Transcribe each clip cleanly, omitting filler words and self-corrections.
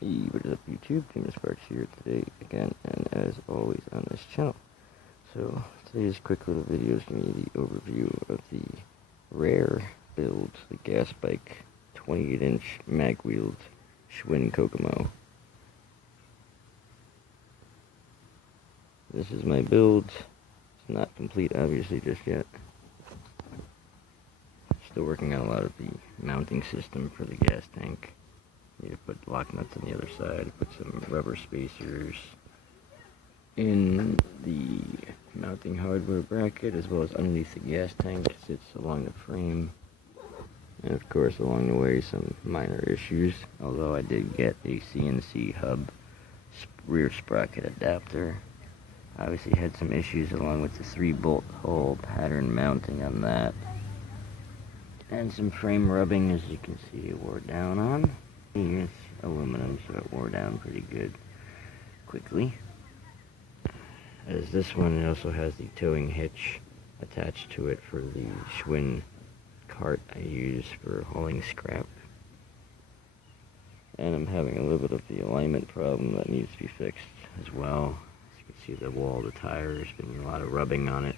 Hey, what is up YouTube? Famous Sparks here today again, and as always on this channel. So today's quick little video is going to be the overview of the rare build, the gas bike 28-inch mag-wheeled Schwinn Kokomo. This is my build. It's not complete obviously just yet. Still working on a lot of the mounting system for the gas tank. Need to put lock nuts on the other side, put some rubber spacers in the mounting hardware bracket, as well as underneath the gas tank. It sits along the frame, and of course along the way some minor issues, although I did get a CNC hub rear sprocket adapter. Obviously had some issues along with the 3-bolt hole pattern mounting on that, and some frame rubbing, as you can see, it wore down on. It's aluminum, so it wore down pretty good quickly. As this one, it also has the towing hitch attached to it for the Schwinn cart I use for hauling scrap. And I'm having a little bit of the alignment problem that needs to be fixed as well. As you can see, the wall of the tire, there's been a lot of rubbing on it.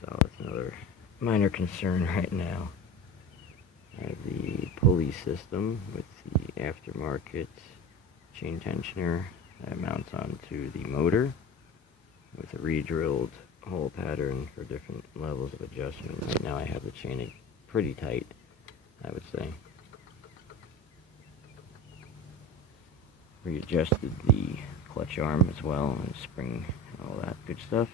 So that's another minor concern right now. I have the pulley system with the aftermarket chain tensioner that mounts onto the motor with a re-drilled hole pattern for different levels of adjustment. Right now I have the chain pretty tight, I would say. Readjusted the clutch arm as well, and spring, and all that good stuff.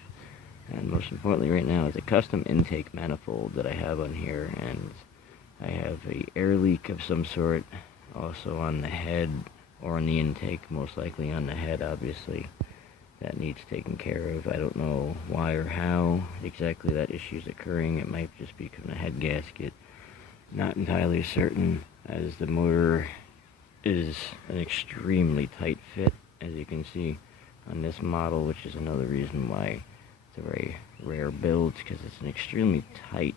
And most importantly right now is a custom intake manifold that I have on here, and I have a air leak of some sort also on the head, or on the intake, most likely on the head obviously. That needs taken care of. I don't know why or how exactly that issue is occurring. It might just be from the head gasket. Not entirely certain, as the motor is an extremely tight fit, as you can see on this model, which is another reason why it's a very rare build, because it's an extremely tight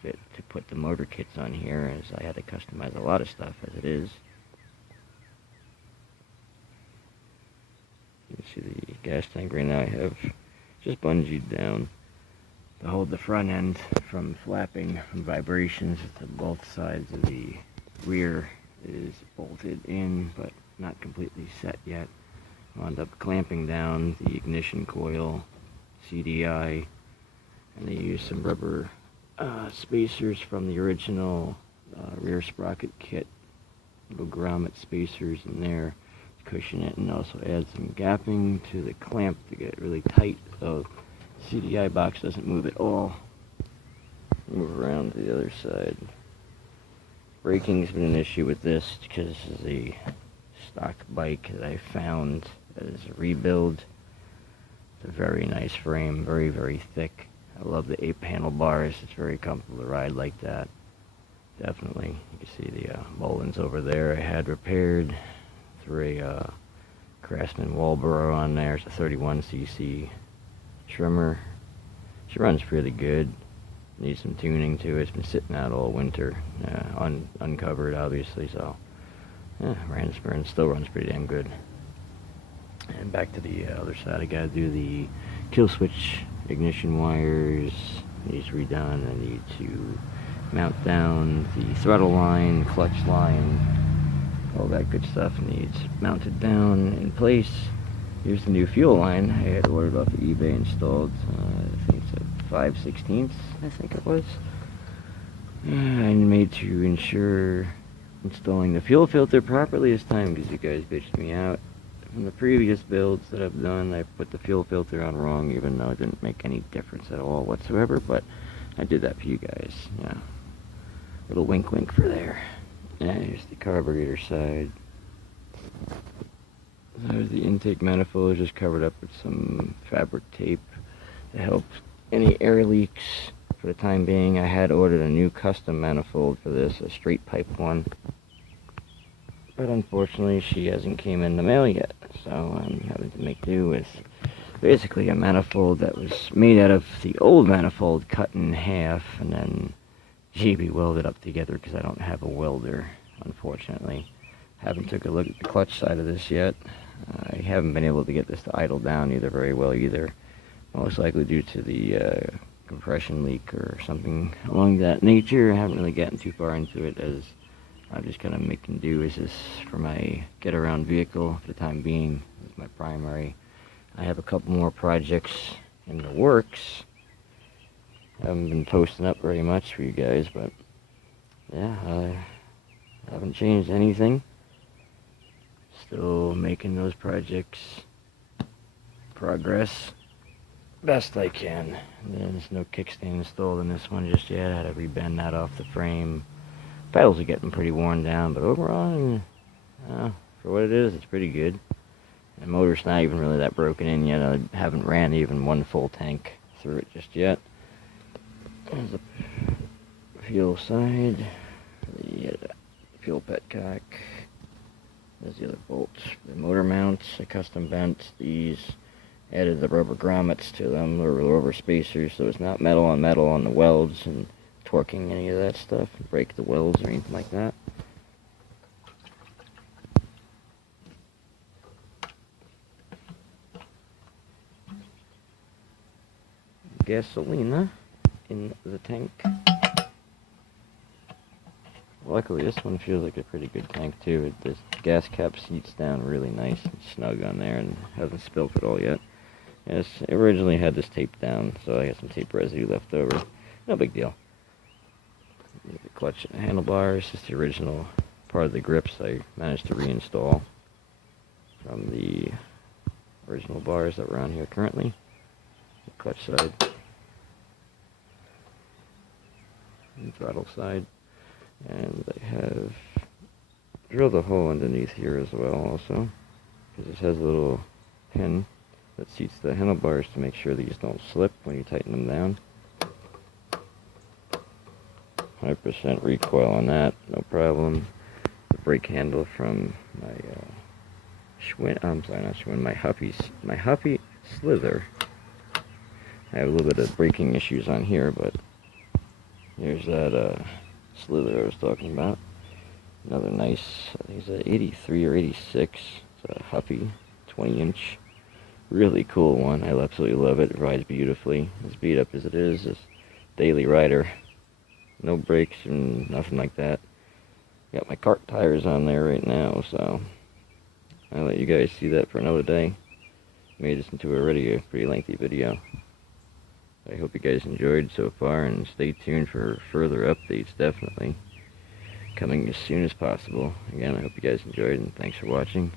fit to put the motor kits on here, as I had to customize a lot of stuff as it is. You can see the gas tank right now I have just bungeed down to hold the front end from flapping from vibrations. To both sides of the rear is bolted in, but not completely set yet. Wound up clamping down the ignition coil, CDI, and they used some rubber spacers from the original rear sprocket kit, little grommet spacers in there to cushion it, and also add some gapping to the clamp to get it really tight so the CDI box doesn't move at all. Move around to the other side. Braking's been an issue with this because this is a stock bike that I found as a rebuild. It's a very nice frame, very, very thick. I love the 8 handlebars. It's very comfortable to ride like that. Definitely. You can see the Molins over there I had repaired through a Craftsman Walboro on there. It's a 31cc trimmer. She runs pretty good. Needs some tuning to it. It's been sitting out all winter, uncovered obviously, so yeah, still runs pretty damn good. And back to the other side, I gotta do the kill switch ignition wires. Needs redone. I need to mount down the throttle line, clutch line, all that good stuff needs mounted down in place. Here's the new fuel line I had ordered off of eBay, installed. I think it's a 5/16, I think it was. And made to ensure installing the fuel filter properly this time, because you guys bitched me out. From the previous builds that I've done, I put the fuel filter on wrong, even though it didn't make any difference at all whatsoever, but I did that for you guys, yeah. Little wink wink for there. And here's the carburetor side. There's the intake manifold, just covered up with some fabric tape to help any air leaks for the time being. I had ordered a new custom manifold for this, a straight pipe one. But unfortunately, she hasn't came in the mail yet, so I'm having to make do with basically a manifold that was made out of the old manifold, cut in half, and then GB welded up together because I don't have a welder, unfortunately. Haven't took a look at the clutch side of this yet. I haven't been able to get this to idle down either very well either. Most likely due to the compression leak or something along that nature. I haven't really gotten too far into it, as I'm just kind of making do as this for my get around vehicle for the time being. It's my primary. I have a couple more projects in the works. I haven't been posting up very much for you guys, but yeah, I haven't changed anything. Still making those projects progress best I can. There's no kickstand installed in this one just yet. I had to rebend that off the frame. Pedals are getting pretty worn down, but overall, for what it is, it's pretty good. The motor's not even really that broken in yet. I haven't ran even one full tank through it just yet. There's the fuel side, the fuel petcock. There's the other bolts. The motor mounts, I custom bent these. Added the rubber grommets to them, or rubber spacers, so it's not metal on the welds and torquing any of that stuff, break the welds or anything like that. Gasolina in the tank. Luckily, this one feels like a pretty good tank too. The gas cap seats down really nice and snug on there, and hasn't spilt at all yet. Yes, it originally had this taped down, so I got some tape residue left over. No big deal. The clutch and the handlebars, just the original part of the grips I managed to reinstall from the original bars that were on here currently. The clutch side. And throttle side. And I have drilled a hole underneath here as well also, because this has a little pin that seats the handlebars to make sure these don't slip when you tighten them down. 100% recoil on that, no problem. The brake handle from my Schwinn, my Huffy Slither. I have a little bit of braking issues on here, but here's that Slither I was talking about. Another nice, I think it's an 83 or 86. It's a Huffy 20-inch. Really cool one. I absolutely love it. It rides beautifully. As beat up as it is, this daily rider. No brakes and nothing like that. Got my kart tires on there right now, so I'll let you guys see that for another day. Made this into already a pretty lengthy video. I hope you guys enjoyed so far, and stay tuned for further updates, definitely. Coming as soon as possible. Again, I hope you guys enjoyed, and thanks for watching.